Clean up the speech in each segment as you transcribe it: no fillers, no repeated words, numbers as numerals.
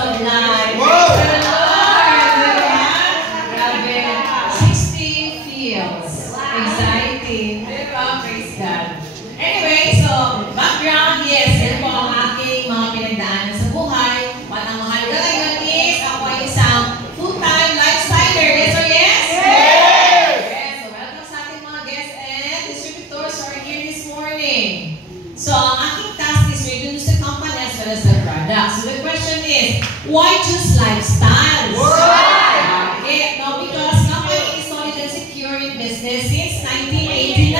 of life. Praise the Lord! Grabe. 60 feels. Exciting. Praise God. Anyway, so, background, yes, yan po ang aking mga pinagdaanan sa buhay. At ang mahalaga ngayon is, ako ay isang full-time lifestyler. Yes or yes? Yes! Yes! So, welcome sa ating mga guests and distributors who are here this morning. So, ang aking task is to introduce the company as well as the product. So, the question is, why choose lifestyles? Why? Okay, no, because company is solid and secure in business since 1989.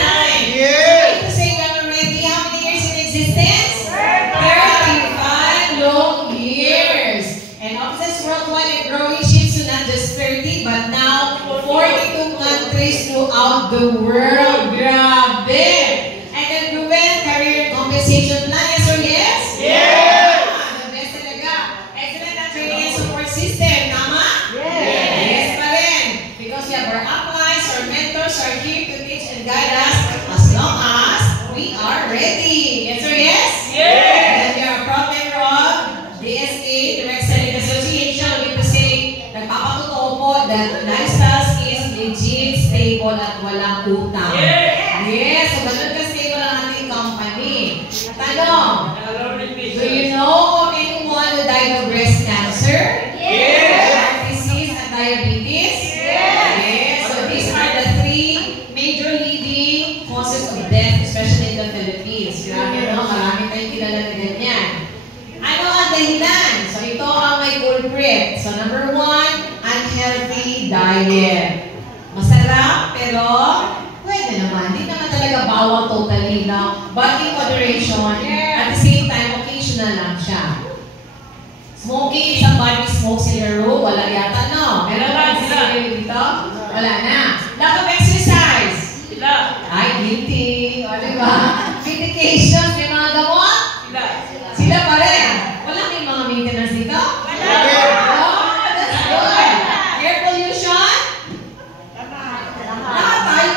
Yeah! To say that already, how many years in existence? 35 long years. And offices worldwide and growing ships to not just 30, but now 42 countries throughout the world. Grabe! And the proven career compensation plan, yes or yes? Yes! The best talaga. Excellent na training and support system, tama? Yes! Yes pa rin. Because we have our uplines, our mentors are here to teach and guide us as long as we are ready. Yes or yes? Yes! And we are a proud member of DSA, Direct Selling Association. We to say, nagpapatotoo po that lifestyles is legit, stable, at walang utang. Yes! So, ganun ka-stable ang ating company. Tanong, do you know of anyone who died of breast cancer? Yes! Heart disease and diabetes? Yes! So, these are the three major leading causes of death, especially in the Philippines. Grabe, no? Marami tayong kilala na ganyan. Ano ang dahilan? So, ito ang may culprit. So, number one, unhealthy diet. Masarap, pero pwede naman. Hindi naman talaga bawal totally na. But in moderation, at the same time, occasional lang siya. Smoking, somebody smokes in your room, wala yata, no? Meron ba sila dito? Wala na. Lack of exercise. Ay, guilty. O, diba? Medication, may mga gamot? Sila pa rin. Wala may mga maintenance dito? Wala. Oh, that's good. Air pollution? Lahat tayo.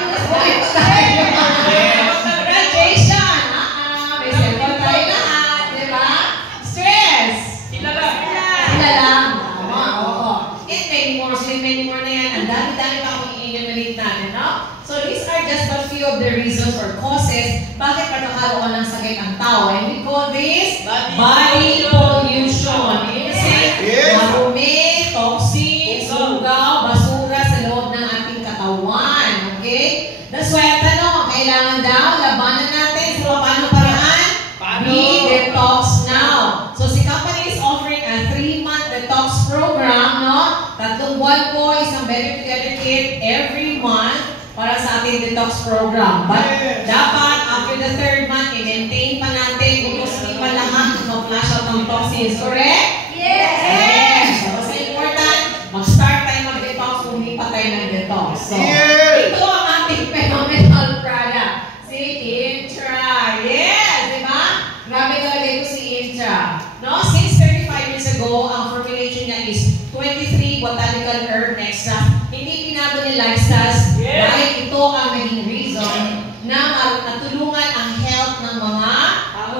Graduation. May cellphone tayo lahat. Diba? Stress. Sila lang. Oo. And many more na yan. Ang dami-dami pa akong i-enumerate natin, no? So these are just a few of the reasons or causes bakit nagkakaroon ng sakit ang tao. And we call this body pollution. Marumi, toxin, sugaw, basura sa loob ng ating katawan. Okay? That's why ang tanong, kailangan daw labanan natin sa paano paraan? Be detox now. So si company is offering a 3-month detox program, no? 3 buwan po, isang Better Together kit every month para sa ating detox program. But dapat, after the 3rd month, i-maintain pa natin kung hindi pa lahat mag-flash out ng toxins. Correct? Yes! Yes! So, kasi important, mag-start tayo mag-detox kung hindi pa tayo nag-detox. So, ito ang ating phenomenal product. Si Intra. Yes! Diba? Grabe talaga ito si Intra. No? Since 35 years ago, ang formulation niya is 23 botanical herb extract. Hindi pinago ni lifestyles dahil ito ang naging reason na natulungan ang health ng mga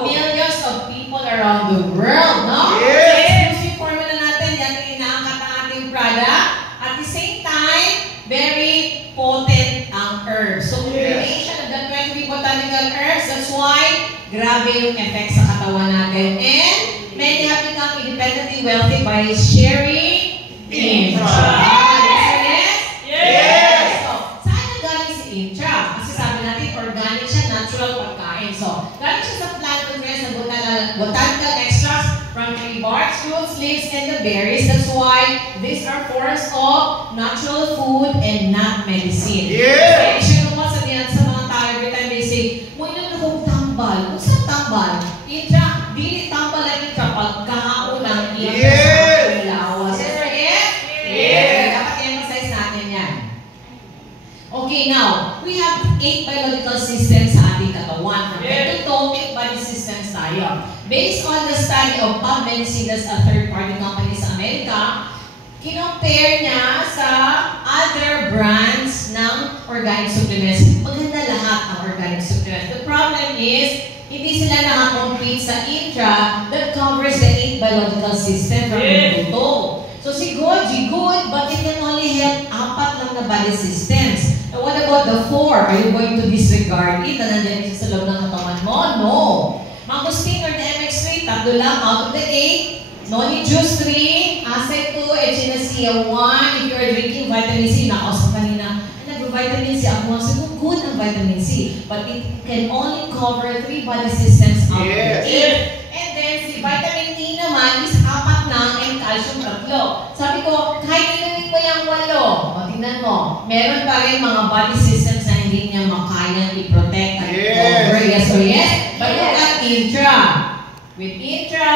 millions of people around the world, no? So, exclusive formula natin, yan yung inaangkat ang ating product. At the same time, very potent ang herbs. So, combination of the 20 botanical herbs, that's why grabe yung effect sa katawan natin. And many have become independently wealthy by sharing Intra. So, galing siya sa plant nutrients and botanical extracts from tree barks, fruits, leaves, and the berries. That's why these are forms of natural food and not medicine. Kaya siya naman sabihan sa mga tao every time they say, "Uy, nang akong tambal." Kung saan tambal? Intra, di tambal ang intra. Pagkakaon ng intra sa lawas. Yes. Dapat i-emphasize natin yan. Okay, now, we have 8 biological systems sa ating katawan. Ito 8 body systems tayo. Based on the study of Pub Medicine, that's a third-party company sa Amerika, kinompare niya sa other brands ng organic supplements. Maganda lahat ang organic supplements. The problem is, hindi sila nakakompete sa Intra that covers the 8 biological system from Pluto. So sigod, good, but it can only help 4 lang na body systems. And what about the 4? Are you going to disregard it na nandiyan isa sa loob ng katawan mo? No. Mangosteen or the MX3, 3 lang out of the 8. Noni juice 3, acid 2, echinacea 1. If you are drinking vitamin C, nakausap kanina, nag-vitamin C ako. So good ang vitamin C. But it can only cover 3 body systems out of the 8. And then si vitamin E naman is 4 lang and calcium 3. Sabi ko, kahit inumin mo yung 8, o tingnan mo, meron pa rin mga body systems na hindi niya makayang i-protect at cover. Yes or yes? But look at intra. With intra,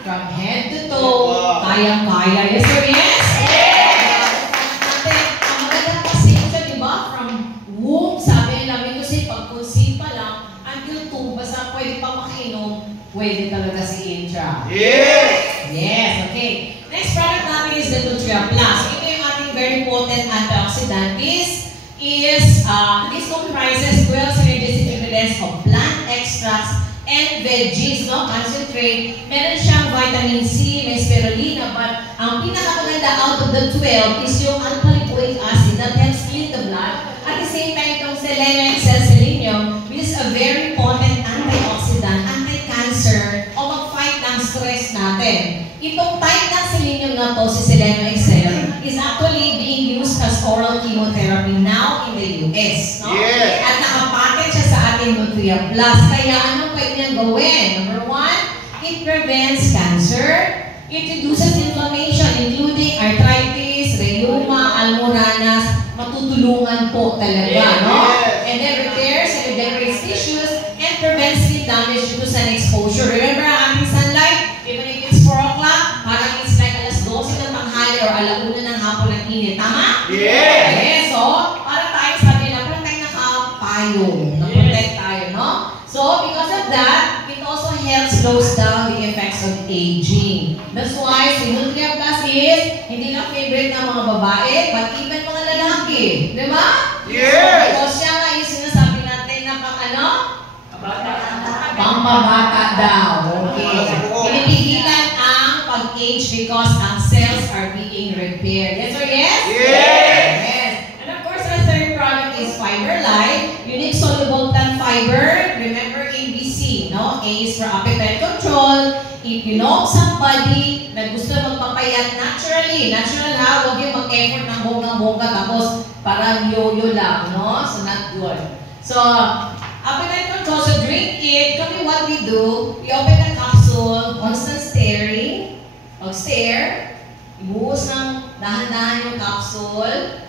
from head to toe, kayang-kaya. Yes or yes? Ang magandang pasensya, di ba? From womb, sabi namin kasi pag conceive pa lang, until 2, basta pwede pa makinom, pwede talaga si intra. Yes! Yes, okay. Next product natin is the Nutria Plus. Ito yung ating very potent antioxidant. This comprises 12 synergistic ingredients of plant extracts and veggies, no? Concentrate. Meron siyang vitamin C, may spirulina, but ang pinakamaganda out of the 12 is yung alpha-lipoic acid that helps clean the blood. At the same time, itong selenium and selenium, which is a very potent antioxidant, anti-cancer, o mag-fight ng stress natin. Itong type ng selenium na to, si Selenium Excel, is actually being used as oral chemotherapy now in the US. No? Yes. At nakapatent siya sa ating Nutria Plus. Kaya anong pwede niyang gawin? Number 1, it prevents cancer. It reduces inflammation, including arthritis, rheuma, almoranas. Matutulungan po talaga, no? And then repairs and regenerates tissues and prevents skin damage due to sun exposure. Remember ang ating sunlight? Even if it's 4 o'clock, parang it's like alas 12 ng tanghali or alauna ng hapon ng init. Tama? Yes! Yes, so, para tayo sabi na, parang tayo nakapayong, na-protect tayo, no? So, because of that, it also helps slows down the effects of aging. That's why si Nutria Plus is hindi lang favorite ng mga babae, but even mga lalaki. Di ba? Yes! So, siya nga yung sinasabi natin na pang ano? Pambabata daw. Okay. Pinipigilan ang pag-age because ang cells are being repaired. Yes or yes? Yes! Yes. And of course, our third product is Fiber Life. Unique soluble plant fiber. Remember ABC, no? A is for appetite control. If you know somebody na gusto magpapayat naturally, natural ha, huwag yung mag-effort ng bonggang-bongga tapos parang yo-yo lang, no? So, not good. So, appetite control, so drink it. Kami what we do, we open the capsule, constant staring, mag-stare, ibuhos ng dahan-dahan yung capsule,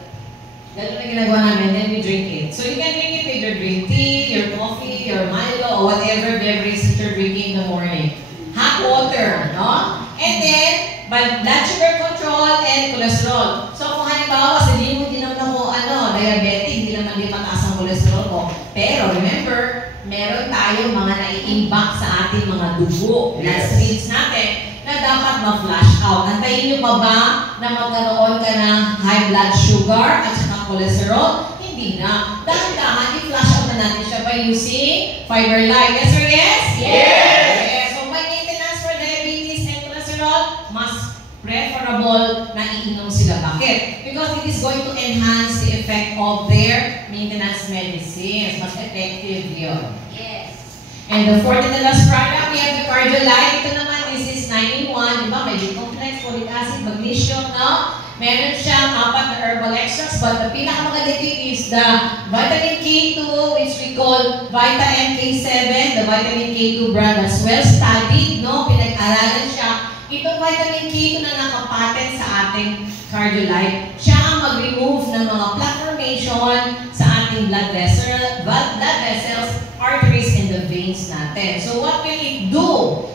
ganun na ginagawa namin, then we drink it. So you can drink it with your green tea, your coffee, your Milo, or whatever beverage that you're drinking in the morning. Hot water, no? And then, blood sugar control and cholesterol. So kung halimbawa, sabihin mo din naman ako, diabetic, hindi naman din mataas ang cholesterol ko. Pero remember, meron tayong mga nai-impact sa ating mga dugo, blood streams natin, na dapat ma-flush out. Antayin nyo pa ba na magkaroon ka ng high blood sugar at saka cholesterol? Hindi na. Dahan-dahan, i-flush out na natin siya by using Fiber Life. Yes or yes? Yes! So, may maintenance for diabetes and cholesterol, mas preferable na iinom sila. Bakit? Because it is going to enhance the effect of their maintenance medicines. Mas effective yun. Yes. And the fourth and the last product, we have the Cardio Life. Ito naman, this is 9-in-1. Diba? May complex, folic acid, magnesium, no? Meron siyang 4 na herbal extracts, but the pinakamaganda is the vitamin K2, which we call Vita MK7, the vitamin K2 brand that's well studied, no? Pinag-aralan siya. Itong vitamin K2 na nakapatent sa ating Cardio Life, siya ang mag-remove ng mga plaque formation sa ating blood vessels, arteries, and the veins natin. So what will it do?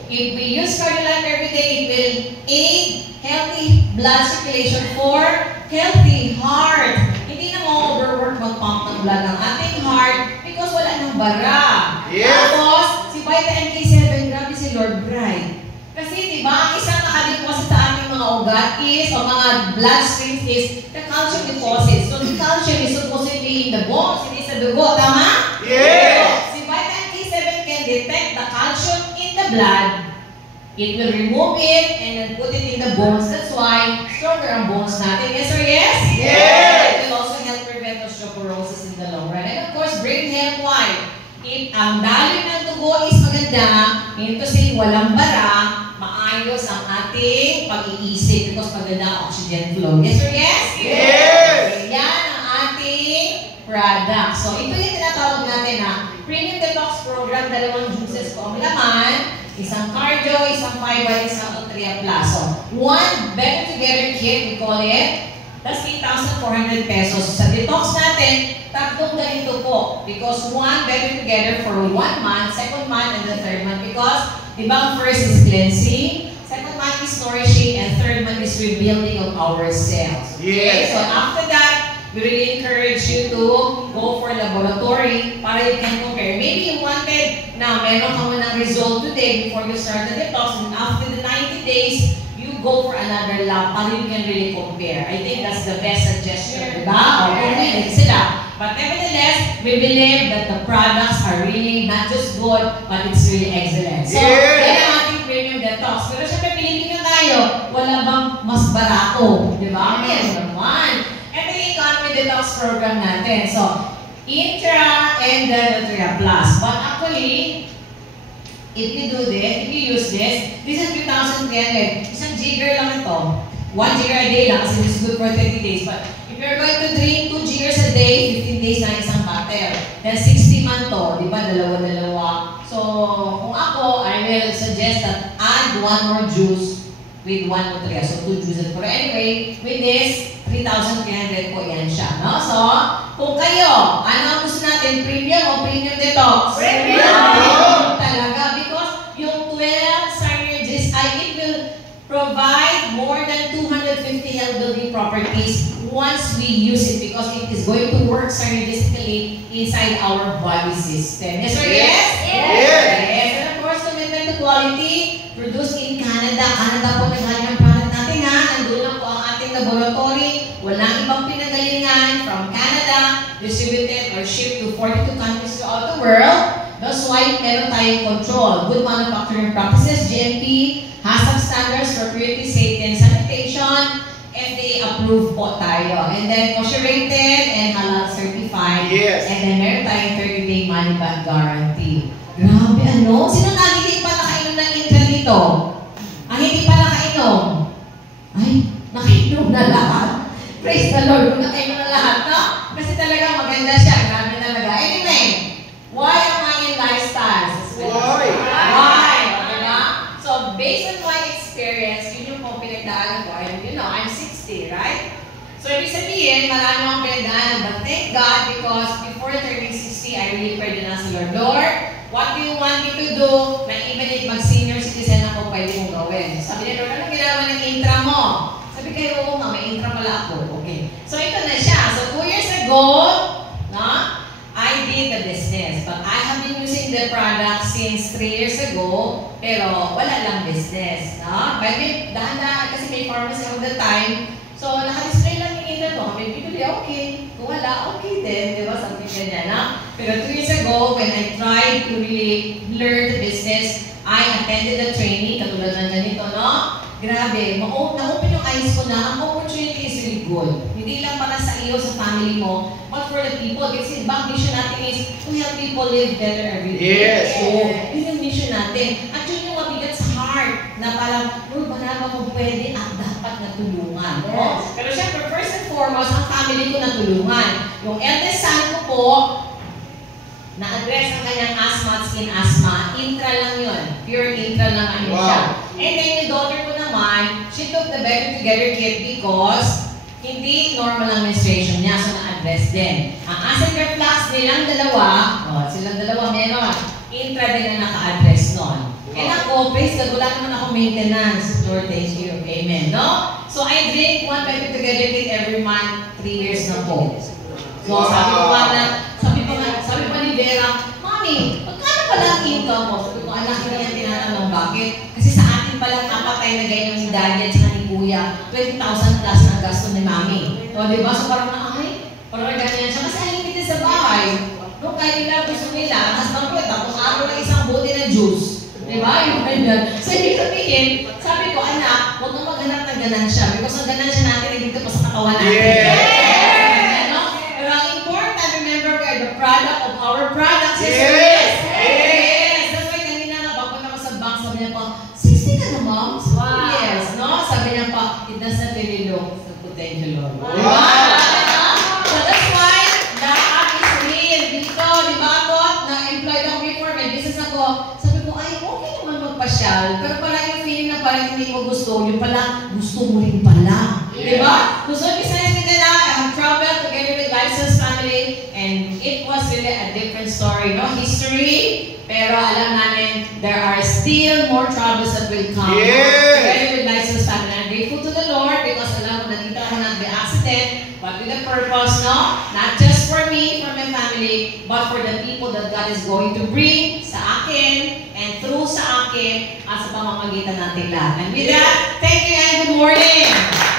If we use Cardio Life every day, it will aid healthy blood circulation for healthy heart. Hindi na overwork mag-pump ng blood ng ating heart because wala nang bara. Yes. Tapos, si Vita MK7, grabe si Lord Bright. Kasi diba, ang isang nakadeposit sa ating mga ugat is, o mga blood streams is the calcium deposits. So, the calcium is supposedly in the bones, hindi sa dugo. Tama? Yes. So, si Vita MK7 can detect the calcium in the blood It will remove it and then put it in the bones. That's why stronger ang bones natin. Yes or yes? Yes! It will also help prevent osteoporosis in the long run. And of course, brain health. Why? If ang daloy ng dugo is maganda, meaning to say walang bara, maayos ang ating pag-iisip because maganda ang oxygen flow. Yes or yes? Yes! Okay, yan ang ating product. So, ito yung tinatawag natin na Premium Detox Program, 2 juices po ang laman, isang cardio, isang fiber, isang Nutria Plus. So, one Better Together kit, we call it. That's 8,400 pesos. Sa detox natin, tatlong ganito po. Because one Better Together for 1 month, second month, and the third month. Because, di ba, first is cleansing, second month is nourishing, and third month is rebuilding of our cells. Okay? Yes. So, after that, we really encourage you to go for laboratory para you can compare. Maybe you wanted na meron ka mo ng result today before you start the detox, and after the 90 days, you go for another lab para you can really compare. I think that's the best suggestion, diba? O kung willing sila. But nevertheless, we believe that the products are really not just good, but it's really excellent. So, yan ang ating premium detox. Pero syempre, Pilipino tayo, wala bang mas barato, diba? Yes, naman. Ito yung economy detox program natin. So, Intra and the Nutria Plus. But actually, if you do this, if you use this is 3,300. Isang jigger lang ito. 1 jigger a day lang kasi this is good for 30 days. But if you're going to drink 2 jiggers a day, 15 days na isang bottle. Then 60 man to, di ba? Dalawa-dalawa. So, kung ako, I will suggest that add 1 more juice with 1 Nutria. So, 2 juices. But anyway, with this, 3,300 po yan siya. No? So, kung kayo, ano ang gusto natin? Premium o premium detox? Premium! Talaga. Because yung 12 synergies, it will provide more than 250 health building properties once we use it because it is going to work synergistically inside our body system. Yes or yes? Yes! And of course, commitment to quality, produced in Canada. Canada po nagaling ang product natin ha. Nandun lang po ang ating laboratory. Walang ibang pinagalingan from Canada, distributed or shipped to 42 countries throughout the world. That's why meron tayong control. Good manufacturing practices, GMP, HACCP standards for purity, safety, and sanitation. FDA approved po tayo. And then kosher-rated and halal certified. Yes. And then meron tayong 30-day money back guarantee. Grabe ano? Sino na hindi pa nakainom ng Intra dito? Ang hindi pa nakainom? Ay, nakainom na lahat. Praise the Lord, nakainom na lahat, no? Kasi talaga maganda siya. Grabe talaga. Anyway, why am I in lifestyles? Why? Why? Diba? So, based on my experience, yun yung pong pinagdaanan ko. And you know, I'm 60, right? So, ibig sabihin, marami akong pinagdaanan. But thank God, because before turning 60, I really prayed na sa Lord, Lord, what do you want me to do na even if mag-senior citizen ako, pwede mong gawin? Sabi niya, Lord, anong ginagawa ng Intra mo? Sabi kayo, oo nga, may Intra pala ako. Okay. So, ito na siya. So, 2 years ago, no? I did the business, but I have been using the product since 3 years ago, pero wala lang business. No? But dahan-dahan, kasi may pharmacy all the time, so naka-display lang yung Intra to. May bibili, okay. Kung wala, okay din. Di ba? Something ganyan, na? Pero 2 years ago, when I tried to really learn the business, I attended the training, katulad ng ganito, no? Grabe, na-open yung eyes ko na, ang opportunity is really good. Hindi lang para sa iyo, sa family mo, but for the people. Kasi bang mission natin is to help people live better every day. Yes. So, yun yung mission natin. At yun yung mabigat sa heart, na parang, marami mo pwede at dapat natulungan. No? Pero syempre, first and foremost, ang family ko natulungan. Yung eldest son ko po, na-address ang kanyang asthma at skin asthma. Intra lang yun. Pure Intra lang ang siya. And then yung daughter ko naman, she took the Better Together kit because hindi normal ang menstruation niya. So na-address din. Ang acid reflux nilang dalawa, silang dalawa meron. Intra din na naka-address nun. And ako, praise God, wala naman ako maintenance. Lord, thank you. Amen. No? So I drink one Better Together kit every month, 3 years na po. So sabi ko ni Vera, Mami, magkano pala ang income mo? Sabi ko, anak ko yan tinatanong, bakit? Kasi sa atin palang kapatay na ganyan ni Daddy at saka ni Kuya, 20,000 plus ang gasto ni Mami. O, diba? So parang parang ganyan siya. Kasi ayun din sa bahay. No, kahit nila gusto nila, tapos tapos araw lang isang bote ng juice. Diba? Yung ganyan. So, ibig sabihin, sabi ko, anak, huwag kang maghanap ng ganansya because ang ganansya natin ay dito pa sa katawan natin. Yes! Ano? Pero ang important, remember, we are the product of our products. Yes! Yes! That's why kanina nga, bago na ako sa bank, sabi niya pa, 60 ka na, mom? Wow. Yes, no? Sabi niya pa, it doesn't really look the potential, Lord. Wow. Diba? So that's why, lahat is real dito. Diba ako, na-employed ako before, may business ako. Sabi ko, ay, okay naman magpasyal. Pero pala yung feeling na parang hindi mo gusto, yung pala, gusto mo rin pala. Diba? Gusto mo business ka na, I have traveled together with License Family, and it was really a different story, no? History, pero alam namin, there are still more troubles that will come. Yes. Together with License Family. I'm grateful to the Lord because alam mo, nandito ako na the accident, but with a purpose, no? Not just for me, for my family, but for the people that God is going to bring sa akin and through sa akin at sa pamamagitan natin lahat. And with that, thank you and good morning!